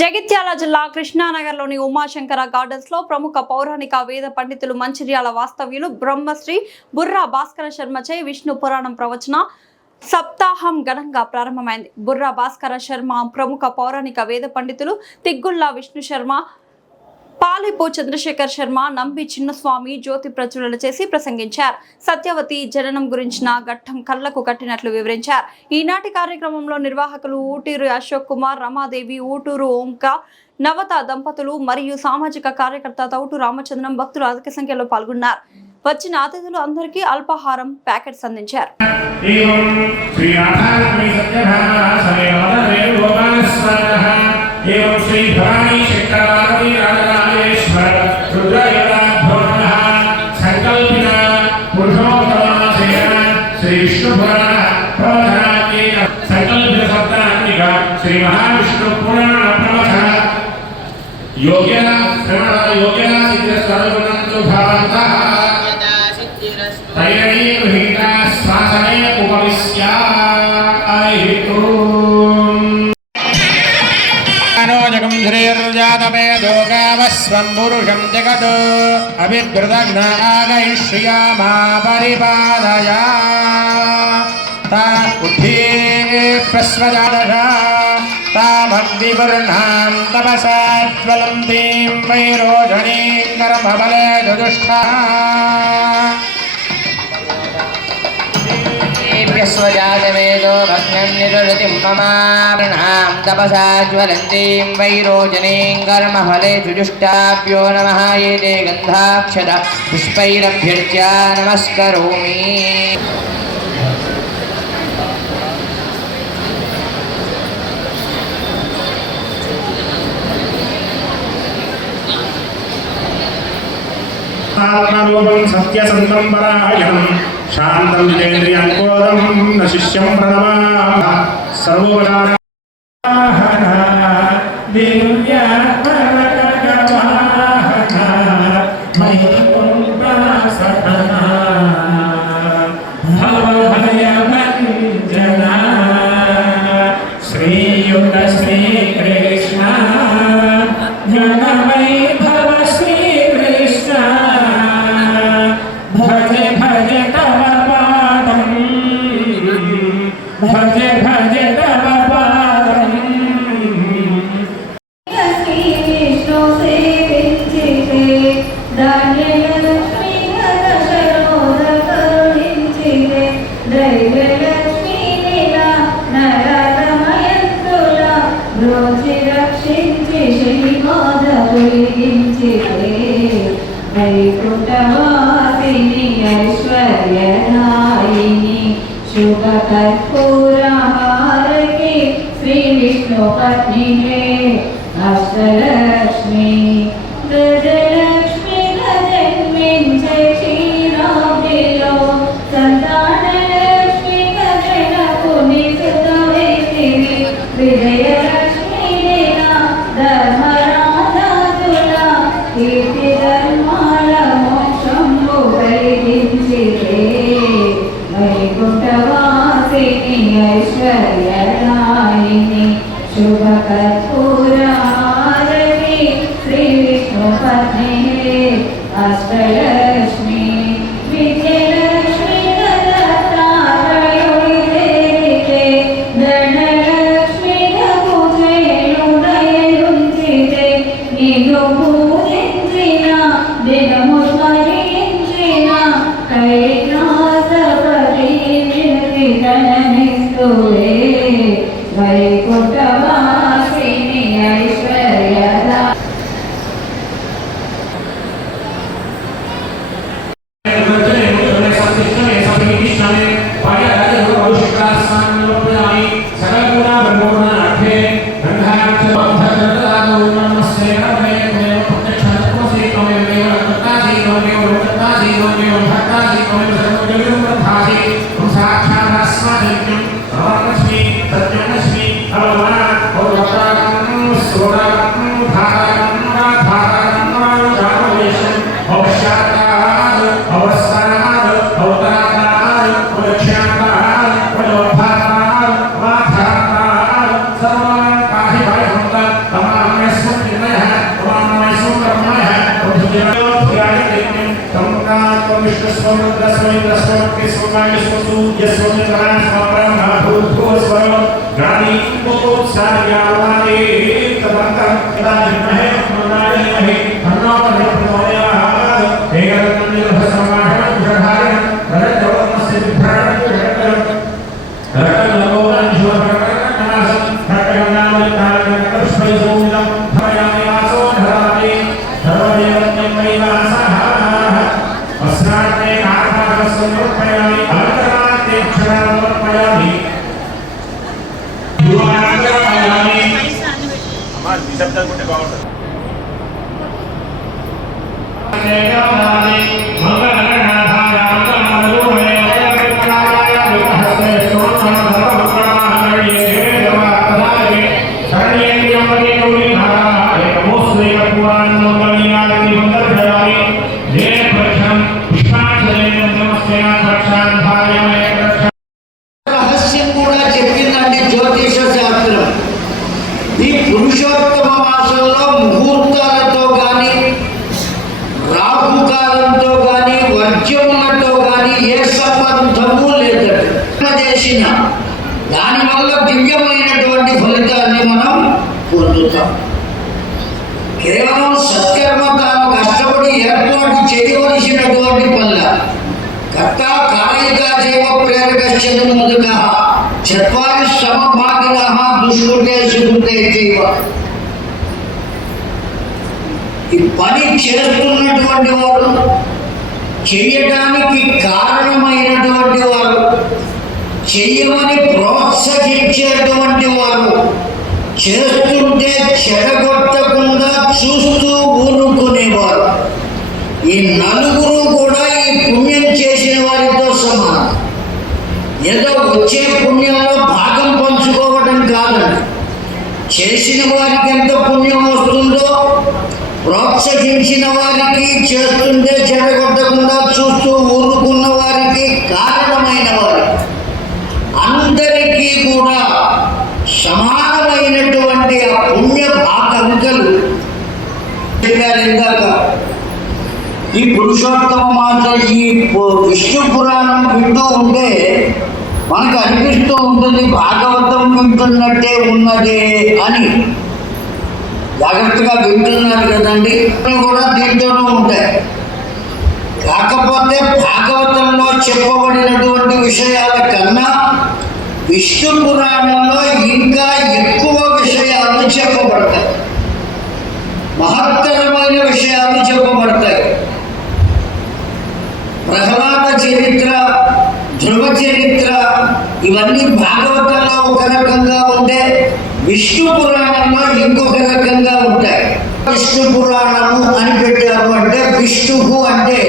జగిత్యాల జిల్లా కృష్ణానగర్లోని ఉమాశంకర గార్డెన్స్ లో ప్రముఖ పౌరాణిక వేద పండితులు మంచిర్యాల వాస్తవ్యులు బ్రహ్మశ్రీ బుర్రా భాస్కర శర్మచే విష్ణు పురాణం ప్రవచన సప్తాహం ఘనంగా ప్రారంభమైంది. బుర్రా భాస్కర శర్మ ప్రముఖ పౌరాణిక వేద పండితులు తిగ్గుల్లా విష్ణు శర్మ, పాలిపు చంద్రశేఖర్ శర్మ, నంబి చిన్నస్వామి జ్యోతి ప్రజ్వలన చేసి ప్రసంగించారు. సత్యవతి జననం గురించిన ఘట్టం కళ్లకు కట్టినట్లు వివరించారు. ఈనాటి కార్యక్రమంలో నిర్వాహకులు ఊటూరు అశోక్ కుమార్, రమాదేవి, ఊటూరు ఓంక, నవత దంపతులు మరియు సామాజిక కార్యకర్త తౌటు రామచంద్రం భక్తులు అధిక సంఖ్యలో పాల్గొన్నారు. వచ్చిన అతిథులు అందరికీ అల్పాహారం ప్యాకెట్స్ అందించారు. श्री महाविष्णु पुराण प्रवचन योग्यना श्रवण योग्यना सिद्धस्वरूपनंतु भावन्तः तैरणी गृहीता स्वासने उपविश्या आयितु अनोजकं श्रीर्जातवेदो गावस्वं पुरुषं जगत् अभिद्रुतघ्ना आगहिष्यामा परिपादया ता उद्धे प्रस्वजादशा तामग्निवर्णां तपसा ज्वलन्तीं वैरोजनीं कर्मबले दुदुष्टा प्रस्वजातवेदो भग्नं निरुतिं ममार्णां तपसा ज्वलन्तीं वैरोजनीं कर्मफले जुजुष्टाभ्यो नमः ये ते गन्धाक्षत पुष्पैरभ्यर्च्या नमस्करोमि. आत्मरूपं सत्यसन्तं परायणं शान्तं जितेन्द्रियं क्रोधं न शिष्यं प्रणमामः सर्वोपचार श्रीयुक्त श्रीकृष्ण भजे भजे तव पादं श्री विष्णु सेविंचिते धान्यलक्ष्मी शरोदकरुणिंचिते दैवलक्ष्मी लीला नरतमयन्तुला रोचि रक्षिंचि श्रीमोदपुलिंचिते वैकुण्ठवासिनि ऐश्वर्यदायिनि शुभकर्पूरहारके श्री विष्णु पत्नी अष्टलक्ष्मी गजलक्ष्मी गजन्मिंचे क्षीराब्धिलो संतानलक्ष्मी गजन पुनिसुतवेतिरि विजयलक्ष्मी लीला धर्मराधातुला कीर्ति धर्माल मोक्षंबु కలిగించితే వైకుంఠవాసిని ఐశ్వర్యదాయిని శుభకర్పూరహారతి శ్రీ విష్ణు పత్ని అష్టలక్ష్మి విజయలక్ష్మి దత్తాత్రేయుడితే ధనలక్ష్మి పూజయుడయుంచితే నిన్ను పూజించిన దినము స్మరించిన కైలాసపతి ధననిస్తువే వైకుంఠవాసిని ఐశ్వర్యదా साक्षात् రహస్యం కూడా చెప్పిందండి జ్యోతిష శాస్త్రం. ఈ పురుషోత్తమ మాసంలో ముహూర్తాలతో కానీ రాహుకాలంతో కానీ వర్జ్యములతో కానీ ఏ సంబంధము లేదట చేసిన దానివల్ల దివ్యమైనటువంటి ఫలితాన్ని మనం పొందుతాం. కేవలం సత్కర్మ తాను కష్టపడి ఏర్పాటు చేయవలసినటువంటి పనుల కర్త కాళికా జైవ ప్రేరకశ్చను మొదట చత్వారి సమభాగిన దుష్కృతే సుకృతే జైవ. ఈ పని చేస్తున్నటువంటి వారు, చేయడానికి కారణమైనటువంటి వారు, చెయ్యమని ప్రోత్సహించేటువంటి వారు, చేస్తుంటే చెడగొట్టకుండా చూస్తూ ఊరుకునేవారు, ఈ నలుగురు కూడా ఈ పుణ్యం చేసిన వారితో సమానం. ఏదో వచ్చే పుణ్యంలో భాగం పంచుకోవడం కాదండి. చేసిన వారికి ఎంత పుణ్యం వస్తుందో, ప్రోత్సహించిన వారికి, చేస్తుంటే చెడగొట్టకుండా చూస్తూ ఊరుకున్న వారికి, కారణమైన వారికి అందరికీ కూడా సమానమైనటువంటి ఆ పుణ్య భాగంకలు చెప్పారు ఇందాక. ఈ పురుషోత్తమ మాత ఈ విష్ణు పురాణం వింటూ ఉంటే మనకు అనిపిస్తూ ఉంటుంది భాగవతం వింటున్నట్టే ఉన్నదే అని. జాగ్రత్తగా వింటున్నారు కదండి, కూడా దీంట్లోనూ ఉంటాయి. కాకపోతే భాగవతంలో చెప్పబడినటువంటి విషయాల కన్నా విష్ణు పురాణంలో ఇంకా ఎక్కువ విషయాలు చెప్పబడతాయి, మహత్తరమైన విషయాలు చెప్పబడతాయి. ప్రహ్లాద చరిత్ర, ధ్రువ చరిత్ర ఇవన్నీ భాగవతంలో ఒక రకంగా ఉంటే విష్ణు పురాణంలో ఇంకొక రకంగా ఉంటాయి. విష్ణు పురాణము అని పెట్టారు అంటే విష్ణువు అంటే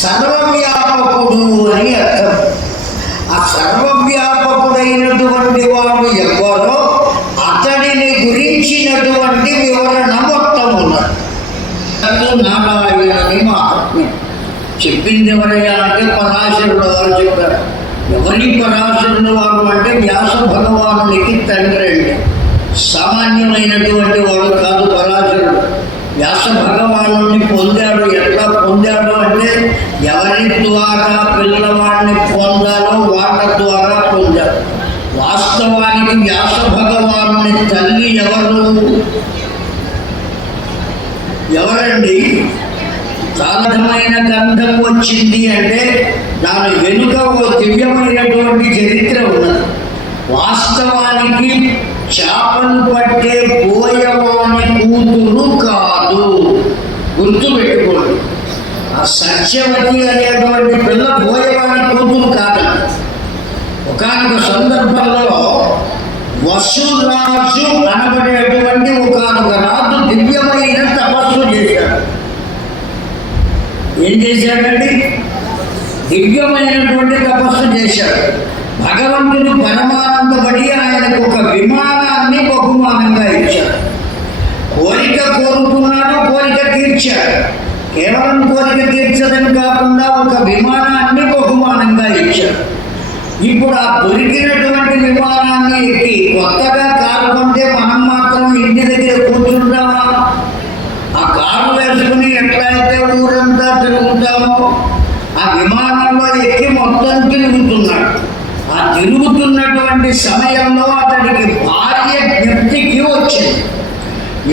సర్వవ్యాపకుడు అని అర్థం. ఆ సర్వవ్యాపకుడైనటువంటి వాడు ఎవరో అతడిని గురించినటువంటి వివరణ మొత్తం ఉన్నది. నారాయణని మహాత్మ్యం చెప్పింది ఎవరయ్యా అంటే పరాశరుడు వారు చెప్పారు. ఎవరి పరాశరుడు వారు అంటే వ్యాస భగవానునికి తండ్రి అండి. సామాన్యమైనటువంటి వాడు కాదు పరాశరుడు. వ్యాస భగవానుని పొందాడు. ఎట్లా పొందాడు అంటే ఎవరి ద్వారా పిల్లవాడిని పొందాలో వాళ్ళ ద్వారా పొందాడు. వాస్తవానికి వ్యాస భగవానుని తల్లి ఎవరండి? సాధమైన గంధం వచ్చింది అంటే దాని వెనుక ఓ దివ్యమైనటువంటి చరిత్ర ఉన్నది. వాస్తవానికి చేపలు పట్టే బోయవాని కూతురు కాదు, గుర్తుపెట్టుకోండి. ఆ సత్యవతి అనేటువంటి పిల్ల బోయవాని కూతురు కాదు. ఒకానొక సందర్భంలో వసురాజు అనబడేటువంటి ఒకానొక రాజు దివ్యమైన తపస్సు చేశాడు. ఏం చేశాడండి? దివ్యమైనటువంటి తపస్సు చేశాడు. భగవంతుడు పరమానందపడి ఆయనకు ఒక విమానాన్ని బహుమానంగా ఇచ్చాడు. కోరిక కోరుకున్నాడు, కోరిక తీర్చాడు. కేవలం కోరిక తీర్చడం కాకుండా ఒక విమానాన్ని బహుమానంగా ఇచ్చాడు. ఇప్పుడు ఆ దొరికినటువంటి విమానాన్ని ఎక్కి కొత్తగా కారు కొంటే మనం మాత్రం ఇంటి దగ్గర కూర్చుంటామా? ఆ కారు వేసుకుని ఎట్లయితే ఊరంతా తిరుగుతామో ఆ విమానం విమానంలో ఎక్కి మొత్తం తిరుగుతున్నాడు. ఆ తిరుగుతున్నటువంటి సమయంలో అతడికి భార్య జ్ఞప్తికి వచ్చింది.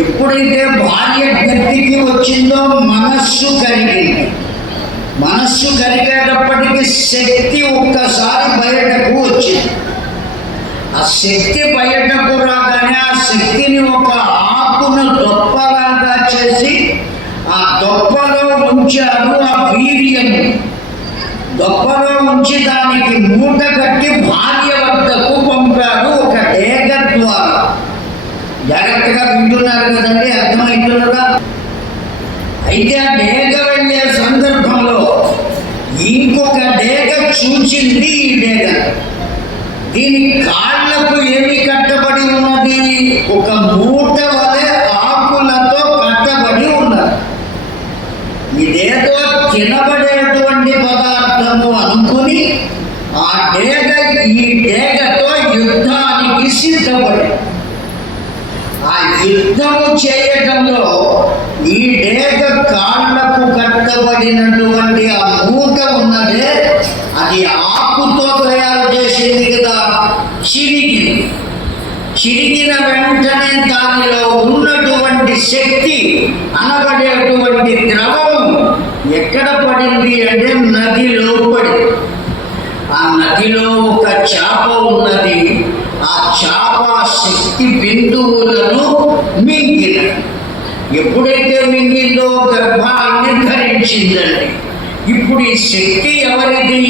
ఎప్పుడైతే భార్య జ్ఞప్తికి వచ్చిందో మనస్సు కరిగింది. మనస్సు కరిగేటప్పటికి శక్తి ఒక్కసారి బయటకు వచ్చింది. ఆ శక్తి బయటకు రాగానే ఆ శక్తిని ఒక ఆకును దొప్పలాగా చేసి ఆ దొప్పలో ఉంచారు. ఆ వీర్యము దొప్పలో ఉంచి దానికి మూట కట్టి భార్య వద్దకు పంపాడు ఒక డేగ ద్వారా. జాగ్రత్తగా వింటున్నారు కదండి, అర్థమవుతున్నదా? అయితే ఆ డేగ వెళ్ళే సందర్భంలో ఇంకొక డేగ చూచింది. ఈ డేగ దీని కాళ్లకు ఏమి కట్టబడి ఉన్నది? ఒక మూట వలె ఆకులతో కట్టబడి ఉన్నది. ఇదేదో తినబడేటువంటి పదార్థము అనుకుని ఆ డేగ ఈ డేగతో యుద్ధానికి సిద్ధపడి ఆ యుద్ధము చేయటంలో ఈ డేగ కాళ్లకు కట్టబడినటువంటి ఆ మూట ఉన్నదే, అది ఆకుతో తయారు చేసింది కదా, చిరిగిన వెంటనే దానిలో ఉన్నటువంటి శక్తి అనబడేటువంటి ద్రవము ఎక్కడ పడింది అంటే నదిలో పడింది. ఆ నదిలో ఒక చేప ఉన్నది. ఆ చేప శక్తి బిందువులను మింగిన. ఎప్పుడైతే మింగిందో గర్భాన్ని ధరించిందండి. ఇప్పుడు ఈ శక్తి ఎవరిది?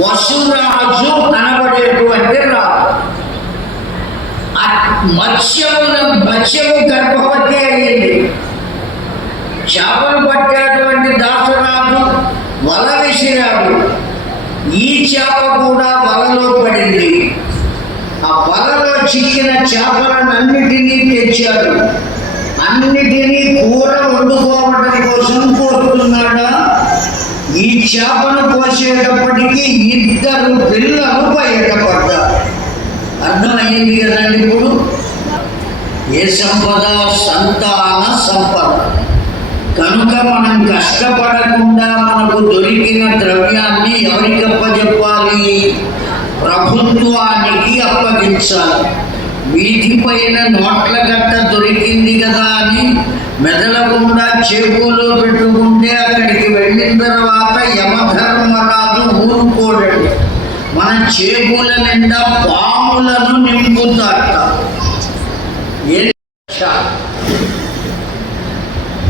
వసురాజు అనబడేటువంటి రాజు. ఆ మత్స్యము గర్భవతి అయింది. చేపలు పట్టేటువంటి దాసరాజు వల విసిరాడు. ఈ చేప కూడా వలలో పడింది. ఆ వలలో చిక్కిన చేపలన్నిటినీ తెచ్చాడు. అన్నిటినీ కూర వండుకోవడం కోసం కోరుతున్నాడా? ఈ చేపను కోసేటప్పటికీ 2 పిల్లలు బయటపడ్డారు. అర్థమైంది కదండి. ఇప్పుడు ఏ సంపద? సంతాన సంపద. కనుక మనం కష్టపడకుండా మనకు దొరికిన ద్రవ్యాన్ని ఎవరికి అప్పచెప్పాలి? ప్రభుత్వానికి అప్పగించాలి. వీధి పైన నోట్ల గట్ట దొరికింది కదా అని మెదలకుండా చేబులో పెట్టుకుంటే అక్కడికి వెళ్ళిన తర్వాత యమధర్మరాజు ఊరుకోడండి. మన చేబుల నిండా పాములను నింపుతాట.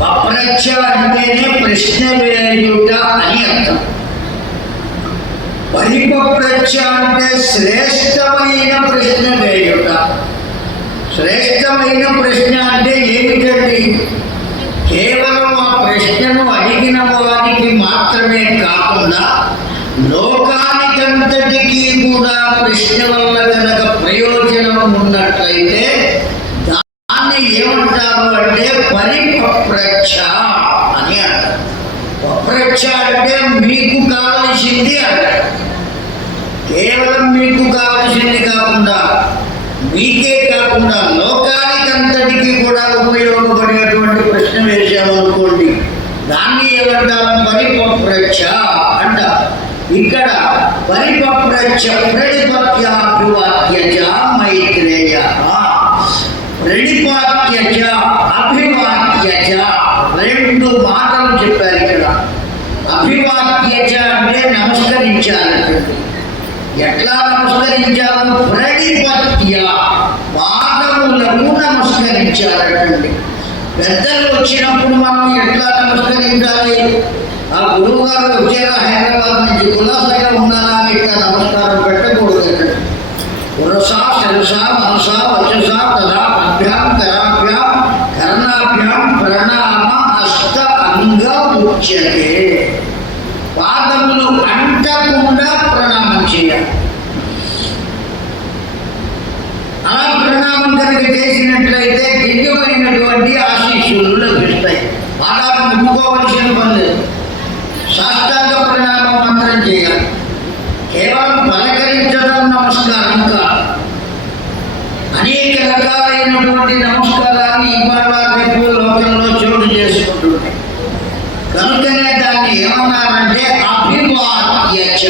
పప్రచ్చ అంటేనే ప్రశ్న వేయుట అని అర్థం. పరిపప్రచ్చ అంటే శ్రేష్టమైన ప్రశ్న వేయుట. శ్రేష్టమైన ప్రశ్న అంటే ఏమిటండి? కేవలం ఆ ప్రశ్నను అడిగిన వారికి మాత్రమే కాకుండా లోకానికంతటికీ కూడా ప్రశ్న వల్ల కనుక ప్రయోజనం ఉన్నట్లయితే దాన్ని ఏమంటారు అంటే పరిపప్రచ్చ అని అంటారు. పప్రచ్చ అంటే మీకు కావలసింది అంటారు. కేవలం మీకు కావలసింది కాకుండా, మీకే కాకుండా లోకానికంతటికీ కూడా ఉపయోగపడేటువంటి ప్రశ్న వేసామనుకోండి, దాన్ని ఏమంటారు? పరిపప్రచ్చ అంటారు. ఇక్కడ పరిపప్రచ్చ ప్రణిపత్యాభివాద్యచ మైత్రేయ. ప్రణిపాత్యచ అభివాద్యచ 2 మాటలు చెప్పారు ఇక్కడ. అభివాద్యచ అంటే నమస్కరించాలంటే ఎట్లా నమస్కరించారు? ప్రణిపత్య పాదములకు నమస్కరించాలండి. పెద్దలు వచ్చినప్పుడు మనం ఎట్లా నమస్కరించాలి? ఆ గురువు గారు వచ్చారా హైదరాబాద్ నుంచి, కులాసగా ఉన్నారా అని ఇట్లా నమస్కారం పెట్టకూడదు. పురసా శిరసా మనసా వచసా తదా పద్భ్యాం కరాభ్యాం కర్ణాభ్యాం ప్రణామ అష్ట అంగ ఉచ్యతే. పాదములు అంటకుండా ప్రణామం చేయాలి. అలా ప్రణామం కనుక చేసినట్లయితే దివ్యమైనటువంటి ఆశీస్సులు లభిస్తాయి. పాదాలు ముట్టుకోవలసిన పని లేదు. సాష్టాంగ ప్రణామం మాత్రం చేయాలి. కేవలం పలకరించడం నమస్కారం కాదు. అనేక రకాలైనటువంటి నమస్కారాలు ఇవాళ రేపు లోకంలో చోటు చేసుకుంటున్నాయి. కనుకనే దాన్ని ఏమన్నారంటే అభివాద్యచ.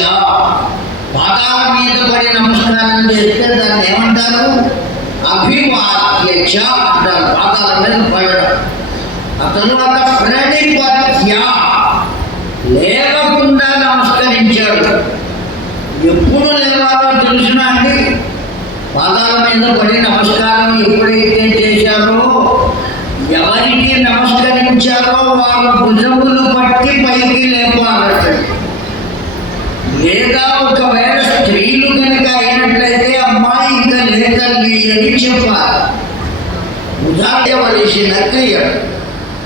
పాదాల మీద పడి నమస్కారం చేస్తే దాన్ని ఏమంటారు? అభివాద్యచ అంటారు. పాదాల మీద పడడం. ఆ తరువాత ప్రణిపత్య, లేవకుండా నమస్కరించాడు. ఎప్పుడు లేవాలో తెలుసునా అండి? పాదాల మీద పడి నమస్కారం ఎప్పుడైతే చేశారో, ఎవరికి నమస్కరించారో వాళ్ళ భుజములు పట్టి పైకి లేపాలట. లేదా ఒకవేళ స్త్రీలు కనుక అయినట్లయితే అమ్మాయి ఇంకా లేతల్లి అని చెప్పాలి. ఉదాహరించవలసిన క్రియ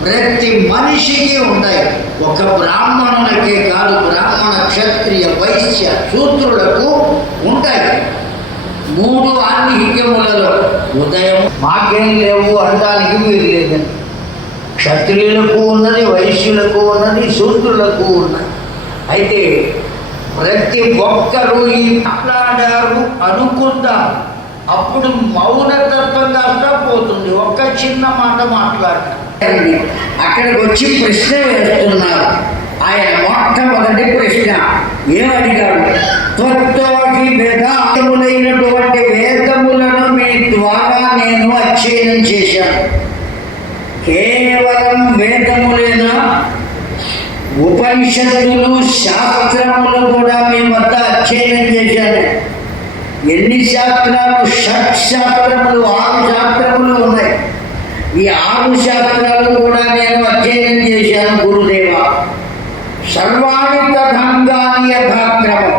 ప్రతి మనిషికి ఉంటాయి. ఒక బ్రాహ్మణులకే కాదు, బ్రాహ్మణ, క్షత్రియ, వైశ్య, శూద్రులకు ఉంటాయి. 3 ఆన్నిహిక్యములలో ఉదయం మాకేం లేవు అనడానికి వీలు లేదని. క్షత్రియులకు ఉన్నది, వైశ్యులకు ఉన్నది, శూద్రులకు ఉన్నది. అయితే ప్రతి ఒక్కరూ ఈ మాట్లాడారు అనుకుందాం, అప్పుడు మౌనతత్వం కాస్తా పోతుంది. ఒక్క చిన్న మాట మాట్లాడతారు. అక్కడికి వచ్చి ప్రశ్న వేస్తున్నారు. ఆయన మొట్టమొదటి ప్రశ్న ఏమడిగాడు? త్వత్తోహి వేదాములైనటువంటి వేదములను మీ ద్వారా నేను అధ్యయనం చేశాను. కేవలం వేదములేనా? ఉపనిషత్తులు, శాస్త్రములు కూడా మీ వద్ద అధ్యయనం చేశాను. ఎన్ని శాస్త్రాలు? షట్శాస్త్రములు, 6 శాస్త్రములు ఉన్నాయి. ఈ 6 శాస్త్రాలు కూడా నేను అధ్యయనం చేశాను గురుదేవ. సర్వాణి తథంగాని యథాక్రమం.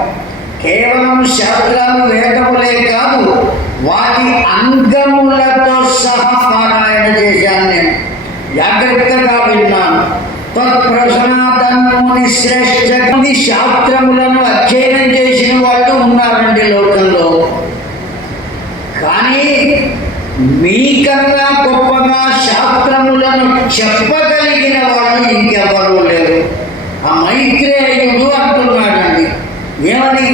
కేవలం శాస్త్రాలు, వేదములే కాదు, వాటి అంగములతో సహా పారాయణ చేశాను. నేను జాగ్రత్తగా విన్నాను. తత్ప్రసనాతన్ముని శ్రేష్ఠ శాస్త్రములను అధ్యయనం చేసిన వాళ్ళు ఉన్నారండి లోకంలో. కానీ మీకన్నా గొప్పగా శాస్త్రములను చెప్పగలిగిన వాళ్ళు ఇంకెవరూ లేరు. ఆ మైత్రేయుడు అంటున్నాడండి. ఏమని?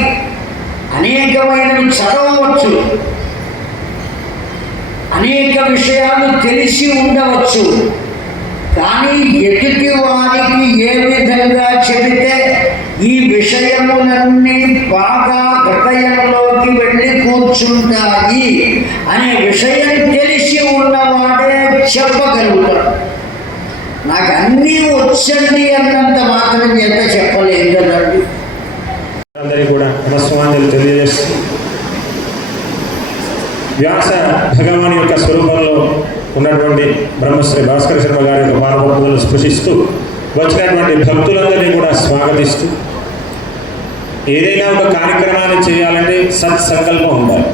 అనేకమైనవి చదవవచ్చు, అనేక విషయాలు తెలిసి ఉండవచ్చు, కానీ ఎదుటి వారికి ఏ విధంగా చెబితే ఈ విషయములన్నీ బాగా హృదయంలోకి వెళ్ళి కూర్చుంటాయి అనే విషయం తెలిసి ఉన్నవాడే చెప్పగలుగుతాడు. నాకు అన్నీ వచ్చండి అన్నంత మాత్రం చేత చెప్పలేదు కదండి. అందరికీ కూడా నమస్కారాలు తెలియజేస్తూ వ్యాస భగవాన్ యొక్క స్వరూపంలో ఉన్నటువంటి బ్రహ్మశ్రీ భాస్కర శర్మ గారి యొక్క పాదపద్మలను స్పృశిస్తూ వచ్చినటువంటి భక్తులందరినీ కూడా స్వాగతిస్తూ, ఏదైనా ఒక కార్యక్రమాన్ని చేయాలంటే సత్సంకల్పం ఉండాలి.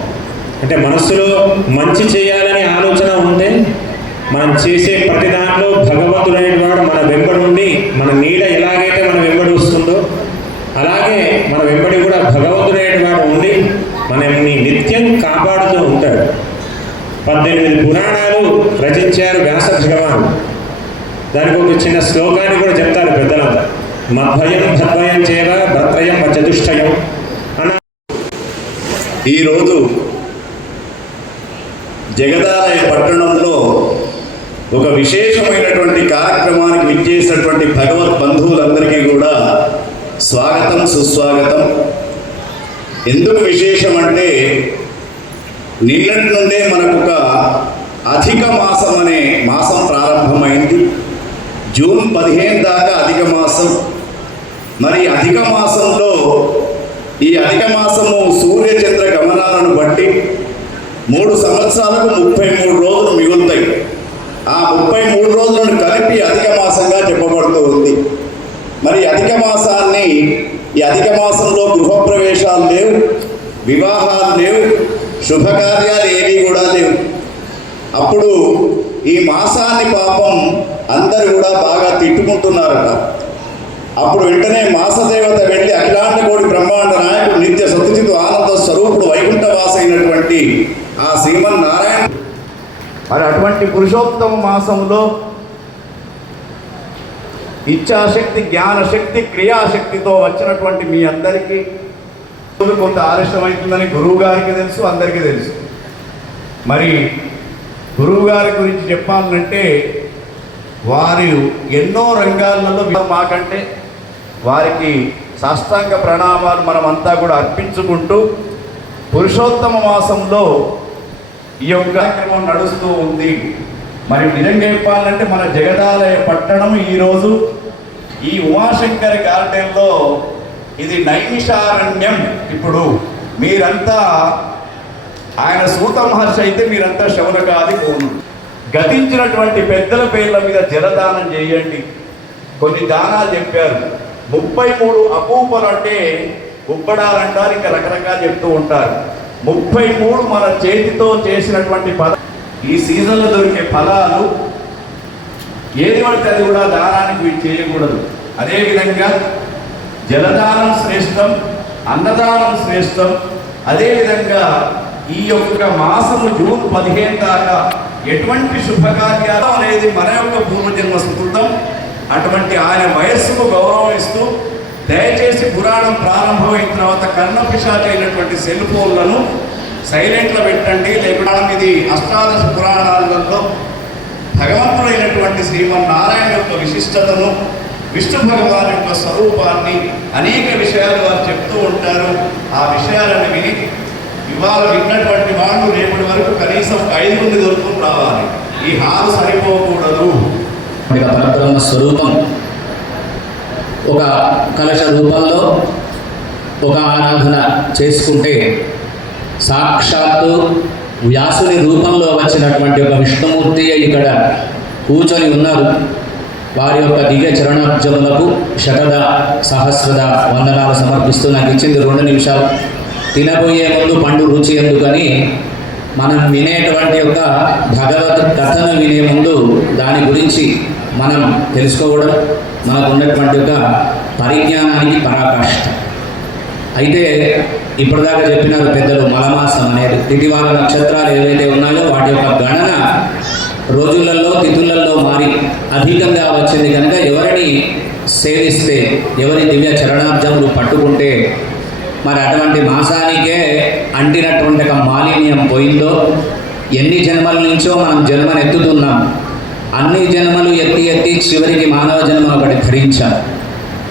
అంటే మనస్సులో మంచి చేయాలనే ఆలోచన ఉంటే మనం చేసే ప్రతి దాంట్లో భగవంతుడైనవాడు మన వెంబడి ఉండి, మన నీడ ఎలాగైతే మన వెంబడి వస్తుందో అలాగే మన వెంబడి కూడా భగవంతుడైనవాడు ఉండి మనల్ని నిత్యం కాపాడుతూ ఉంటాడు. 18 పురాణాలు రచించారు వ్యాస భగవాన్. దానికి ఒక చిన్న శ్లోకాన్ని కూడా చెప్తారు పెద్దలంతా. మద్భయం భద్భయం చేవ భద్రయం చతుష్టయం అన్న. ఈరోజు జగదాలయ పట్టణంలో ఒక విశేషమైనటువంటి కార్యక్రమానికి విచ్చేసినటువంటి భగవత్ బంధువులందరికీ కూడా స్వాగతం, సుస్వాగతం. ఎందుకు విశేషం అంటే, నిన్నటి నుండే మనకు ఒక అధిక మాసం అనే మాసం ప్రారంభమైంది. జూన్ 15 దాకా అధిక మాసం. మరి అధిక మాసంలో ఈ అధిక మాసము సూర్యచంద్ర గమనాలను బట్టి 3 సంవత్సరాలకు 33 రోజులు మిగులుతాయి. ఆ 33 రోజులను కలిపి అధిక మాసంగా చెప్పబడుతూ ఉంది. మరి అధిక మాసాన్ని, ఈ అధిక మాసంలో గృహప్రవేశాలు లేవు, వివాహాలు లేవు, శుభకార్యాలు ఏవి కూడా లేవు. అప్పుడు ఈ మాసాన్ని పాపం అందరూ కూడా బాగా తిట్టుకుంటున్నారట. అప్పుడు వెంటనే మాసదేవత వెళ్ళి అఖిలాండ కోటి బ్రహ్మాండ నాయకుడు, నిత్య సత్యచిత్ ఆనంద స్వరూపుడు, వైకుంఠవాస అయినటువంటి ఆ శ్రీమన్నారాయణ, మరి అటువంటి పురుషోత్తమ మాసంలో ఇచ్ఛాశక్తి, జ్ఞానశక్తి, క్రియాశక్తితో వచ్చినటువంటి మీ అందరికీ కొంత ఆలస్యమవుతుందని గురువు గారికి తెలుసు, అందరికీ తెలుసు. మరి గురువు గారి గురించి చెప్పాలంటే వారు ఎన్నో రంగాలలో మాకంటే వారికి సాష్టాంగ ప్రణామాలు మనమంతా కూడా అర్పించుకుంటూ పురుషోత్తమ మాసంలో ఈ యొక్క కార్యక్రమం నడుస్తూ ఉంది. మరి నిజంగా చెప్పాలంటే మన జగదాలయ పట్టణం ఈరోజు ఈ ఉమాశంకర్ గార్డెన్లో ఇది నైమిషారణ్యం. ఇప్పుడు మీరంతా ఆయన సూత మహర్షి అయితే మీరంతా శౌనకాది కోను గతించినటువంటి పెద్దల పేర్ల మీద జలదానం చేయండి. కొన్ని దానాలు చెప్పారు. 33 అపూపలు అంటే ఉబ్బడాలంటారు, ఇంకా రకరకాలు చెప్తూ ఉంటారు. 33 మన చేతితో చేసినటువంటి ఈ సీజన్లో దొరికే ఫలాలు ఏది పడితే అది కూడా దానానికి చేయకూడదు. అదేవిధంగా జలదానం శ్రేష్టం, అన్నదానం శ్రేష్టం. అదేవిధంగా ఈ యొక్క మాసము జూన్ 15 దాకా ఎటువంటి శుభకార్యాలు అనేది మన యొక్క పూర్వజన్మ సుకృతం. అటువంటి ఆయన వయస్సుకు గౌరవం ఇస్తూ దయచేసి పురాణం ప్రారంభమైన తర్వాత కర్ణపిశాచి అయినటువంటి సెల్ ఫోన్లను సైలెంట్లో పెట్టండి. లేకుండా ఇది అష్టాదశ పురాణాలలో భగవంతుడైనటువంటి శ్రీమన్నారాయణ యొక్క విశిష్టతను, విష్ణు భగవాన్ యొక్క స్వరూపాన్ని అనేక విషయాలు వారు చెప్తూ ఉంటారు. ఆ విషయాలను విని ఇవాళ విన్నటువంటి వాళ్ళు రేపటి వరకు కనీసం 5 మంది దొరుకుని రావాలి. ఈ హాలు సరిపోకూడదు. పరబ్రహ్మ స్వరూపం ఒక కలశ రూపంలో ఒక ఆరాధన చేసుకుంటే సాక్షాత్తు వ్యాసుని రూపంలో వచ్చినటువంటి ఒక విష్ణుమూర్తి ఇక్కడ కూర్చొని ఉన్నారు. వారి యొక్క దివ్య చరణాబ్జములకు శతద సహస్రద వందనాలు సమర్పిస్తూ నాకు ఇచ్చింది 2 నిమిషాలు. తినబోయే ముందు పండు రుచి ఎందుకని మనం వినేటువంటి యొక్క భగవత్ కథను వినే ముందు దాని గురించి మనం తెలుసుకోవడం మనకు ఉన్నటువంటి ఒక పరిజ్ఞానానికి పరాకాష్ఠ. అయితే ఇప్పటిదాకా చెప్పినారు పెద్దలు మలమాసం అనేది తిథివార నక్షత్రాలు ఏవైతే ఉన్నాయో వాటి యొక్క గణన రోజులలో తిథులలో మారి అధికంగా వచ్చింది కనుక ఎవరిని సేవిస్తే ఎవరి దివ్య చరణాబ్జములు పట్టుకుంటే మరి అటువంటి మాసానికే అంటినటువంటి ఒక మాలిన్యం పోయిందో, ఎన్ని జన్మల నుంచో మనం జన్మను ఎత్తుతున్నాం. అన్ని జన్మలు ఎత్తి ఎత్తి చివరికి మానవ జన్మ ఒకటి ధరించాం.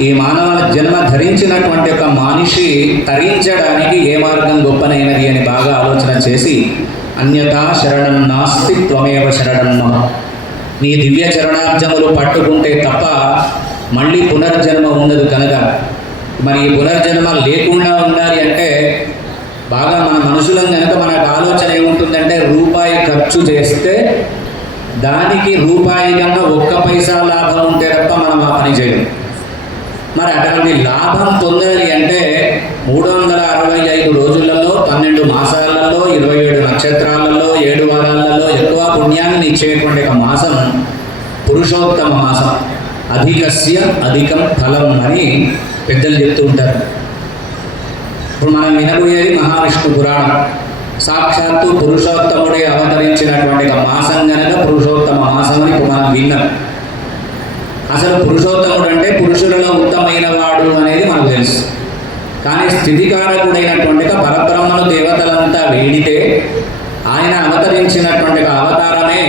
ఈ మానవ జన్మ ధరించినటువంటి ఒక మనిషి తరించడానికి ఏ మార్గం గొప్పనైనది అని బాగా ఆలోచన చేసి అన్యథా శరణం నాస్తి త్వమేవ శరణం మమ, నీ దివ్య చరణాబ్జములు పట్టుకుంటే తప్ప మళ్ళీ పునర్జన్మ ఉండదు. కనుక మరి ఈ పునర్జన్మ లేకుండా ఉండాలి అంటే బాగా మన మనుషులం కనుక మనకు ఆలోచన ఏముంటుందంటే రూపాయి ఖర్చు చేస్తే దానికి రూపాయి కన్నా 1 పైసా లాభం ఉంటే తప్ప మనం ఆ పని చేయం. మరి అటువంటి లాభం పొందాలి అంటే 365 రోజులలో 12 మాసాలలో 27 నక్షత్రాలలో 7 వారాలలో ఎక్కువ పుణ్యాన్ని ఇచ్చేటువంటి ఒక మాసం పురుషోత్తమ మాసం. అధికస్య అధికం ఫలం అని పెద్దలు చెప్తూ ఉంటారు. ఇప్పుడు మనం వినబోయేది మహావిష్ణు పురాణం. సాక్షాత్తు పురుషోత్తముడే అవతరించినటువంటి ఒక మాసం కనుక పురుషోత్తమ మాసం అని ఇప్పుడు మనం విన్నాం. అసలు పురుషోత్తముడు అంటే పురుషులలో ఉత్తమైన వాడు అనేది మనకు తెలుసు. కానీ స్థితికారకుడైనటువంటి పరబ్రహ్మను దేవతలంతా వేడితే ఆయన అవతరించినటువంటి అవతారమే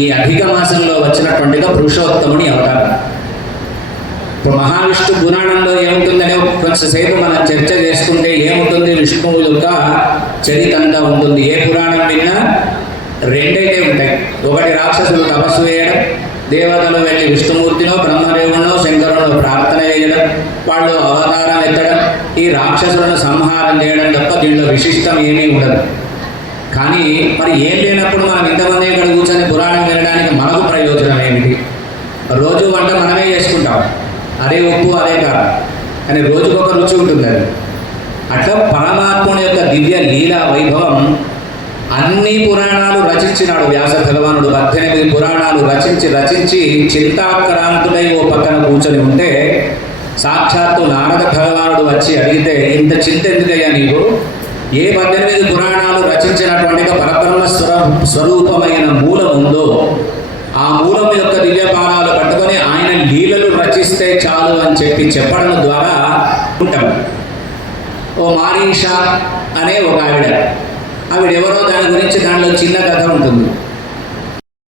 ఈ అధిక మాసంలో వచ్చినటువంటి పురుషోత్తముని అవతారం. ఇప్పుడు మహావిష్ణు పురాణంలో ఏముంటుందనే కొంచెంసేపు మనం చర్చ చేసుకుంటే ఏముంటుంది, విష్ణువు యొక్క చరిత్ర అంతా ఉంటుంది. ఏ పురాణం విన్నా 2 అయితే ఉంటాయి. ఒకటి రాక్షసులు తపస్సు వేయడం, దేవతలు వెళ్ళి విష్ణుమూర్తిలో బ్రహ్మదేవునో శంకరునో ప్రార్థన చేయడం, వాళ్ళు అవతారం ఎత్తడం, ఈ రాక్షసులను సంహారం చేయడం తప్ప దీంట్లో విశిష్టం ఏమీ ఉండదు. కానీ మరి ఏం లేనప్పుడు మనం ఇంతమంది ఇక్కడ కూర్చొని పురాణం వినడానికి మనకు ప్రయోజనం ఏమిటి? రోజు వంట మనమే చేసుకుంటాం, అదే ఉప్పు అదే కారం, కానీ రోజుకొక రుచి ఉంటుంది. అది అట్లా పరమాత్ముని యొక్క దివ్య లీలా వైభవం అన్ని పురాణాలు రచించినాడు వ్యాస భగవానుడు. 18 పురాణాలు రచించి చింతాక్రాంతుడై ఓ పక్కన కూర్చొని ఉంటే సాక్షాత్తు నారద భగవానుడు వచ్చి అడిగితే ఇంత చింత ఎందుకయ్యా నీకు? ఏ 18 పురాణాలు రచించినటువంటి పరబ్రహ్మ స్వరూపమైన మూలం ఉందో ఆ మూలం యొక్క దివ్యపాదాలు పట్టుకొని ఆయన లీలలు రచిస్తే చాలు అని చెప్పడం ద్వారా ఉంటాం. ఓ మారీష అనే ఒక ఆవిడ ఎవరో దాని గురించి దానిలో చిన్న